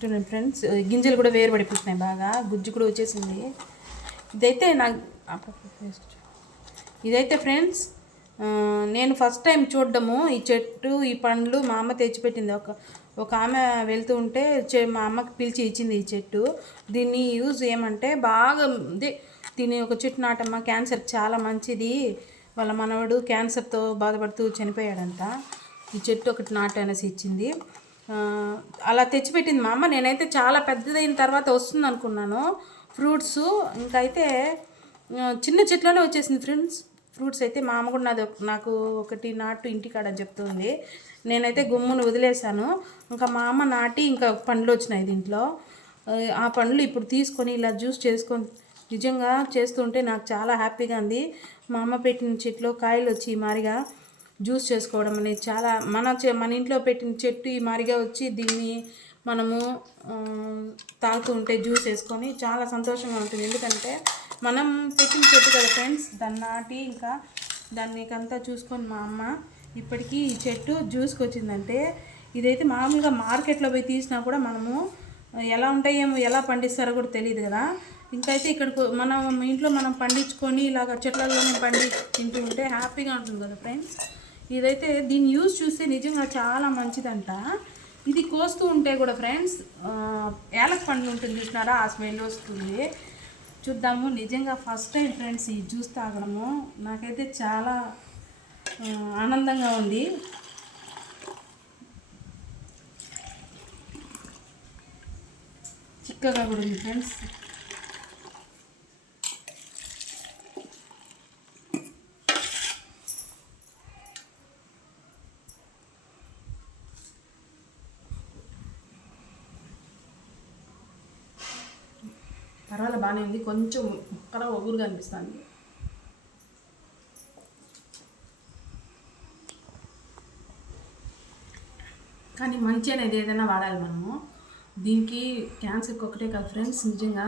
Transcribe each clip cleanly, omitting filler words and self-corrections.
చూడండి ఫ్రెండ్స్, గింజలు కూడా వేరు పడిపోతున్నాయి, బాగా గుజ్జు కూడా వచ్చేసింది. ఇదైతే ఫ్రెండ్స్ నేను ఫస్ట్ టైం చూడడము. ఈ చెట్టు, ఈ పండ్లు మా అమ్మ తెచ్చిపెట్టింది. ఒక ఆమె వెళ్తూ ఉంటే మా అమ్మకి పిలిచి ఇచ్చింది ఈ చెట్టు. దీన్ని యూజ్ ఏమంటే బాగా దీన్ని ఒక చెట్టు నాటమ్మ, క్యాన్సర్ చాలా మంచిది. వాళ్ళ మనవడు క్యాన్సర్తో బాధపడుతూ చనిపోయాడంట. ఈ చెట్టు ఒకటి నాటు అనేసి ఇచ్చింది. అలా తెచ్చిపెట్టింది మా అమ్మ. నేనైతే చాలా పెద్దదైన తర్వాత వస్తుంది అనుకున్నాను ఫ్రూట్స్. ఇంకైతే చిన్న చెట్లోనే వచ్చేసింది ఫ్రూట్స్ అయితే. మా అమ్మ కూడా నాకు ఒకటి నాటు ఇంటికాడ అని చెప్తుంది. నేనైతే గుమ్మును వదిలేశాను. ఇంకా మా అమ్మ నాటి ఇంకా పండ్లు వచ్చినాయి దీంట్లో. ఆ పండ్లు ఇప్పుడు తీసుకొని ఇలా జ్యూస్ చేసుకొని నిజంగా చేస్తుంటే నాకు చాలా హ్యాపీగా ఉంది. మా అమ్మ పెట్టిన చెట్లో కాయలు వచ్చి ఈ మారిగా జ్యూస్ చేసుకోవడం అనేది చాలా మన ఇంట్లో పెట్టిన చెట్టు ఈ మారిగా వచ్చి దీన్ని మనము తాగుతూ ఉంటే జ్యూస్ వేసుకొని చాలా సంతోషంగా ఉంటుంది. ఎందుకంటే మనం పెట్టిన చెట్టు కదా ఫ్రెండ్స్, దాన్ని నాటి ఇంకా దాన్నికంతా చూసుకొని మా అమ్మ ఇప్పటికీ ఈ చెట్టు జ్యూస్కి వచ్చిందంటే, ఇదైతే మామూలుగా మార్కెట్లో పోయి తీసినా కూడా మనము ఎలా ఉంటాయేమో, ఎలా పండిస్తారో కూడా తెలియదు కదా. ఇంకైతే ఇక్కడికి మనం ఇంట్లో మనం పండించుకొని ఇలాగ చెట్లలోనే తింటూ ఉంటే హ్యాపీగా ఉంటుంది కదా ఫ్రెండ్స్. ఇదైతే దీన్ని యూజ్ చూస్తే నిజంగా చాలా మంచిదంట. ఇది కోస్తూ ఉంటే కూడా ఫ్రెండ్స్ ఏలక పండ్లు ఉంటుంది చూసినారా, ఆ స్మెల్ వస్తుంది. చూద్దాము. నిజంగా ఫస్ట్ టైం ఫ్రెండ్స్ ఈ జ్యూస్ తాగడము. నాకైతే చాలా ఆనందంగా ఉంది. చిక్కగా కూడా ఉంది ఫ్రెండ్స్. పర్వాలేదు, బాగానే ఉంది. కొంచెం ముక్కల ఒగురుగా అనిపిస్తుంది. కానీ మంచి అనేది ఏదైనా వాడాలి మనము. దీనికి క్యాన్సర్కి ఒకటే కాదు ఫ్రెండ్స్, నిజంగా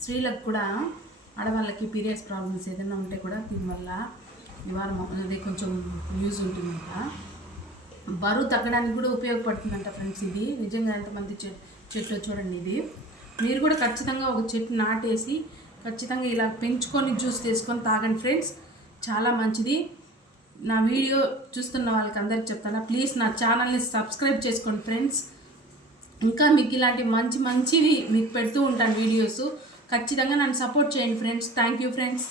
స్త్రీలకు కూడా, ఆడవాళ్ళకి పీరియడ్స్ ప్రాబ్లమ్స్ ఏదైనా ఉంటే కూడా దీనివల్ల నివారణ అనేది కొంచెం యూజ్ ఉంటుందంట. బరువు తగ్గడానికి కూడా ఉపయోగపడుతుందంట ఫ్రెండ్స్. ఇది నిజంగా ఎంతమంది చెట్లు చూడండి. ఇది మీరు కూడా ఖచ్చితంగా ఒక చెట్టు నాటేసి ఖచ్చితంగా ఇలా పెంచుకొని జ్యూస్ తీసుకొని తాగండి ఫ్రెండ్స్, చాలా మంచిది. నా వీడియో చూస్తున్న వాళ్ళకి అందరికి చెప్తాను, ప్లీజ్ నా ఛానల్ని సబ్స్క్రైబ్ చేసుకోండి ఫ్రెండ్స్. ఇంకా మీకు ఇలాంటి మంచివి మీకు పెడుతూ ఉంటాను వీడియోస్. ఖచ్చితంగా నన్ను సపోర్ట్ చేయండి ఫ్రెండ్స్. Thank you friends.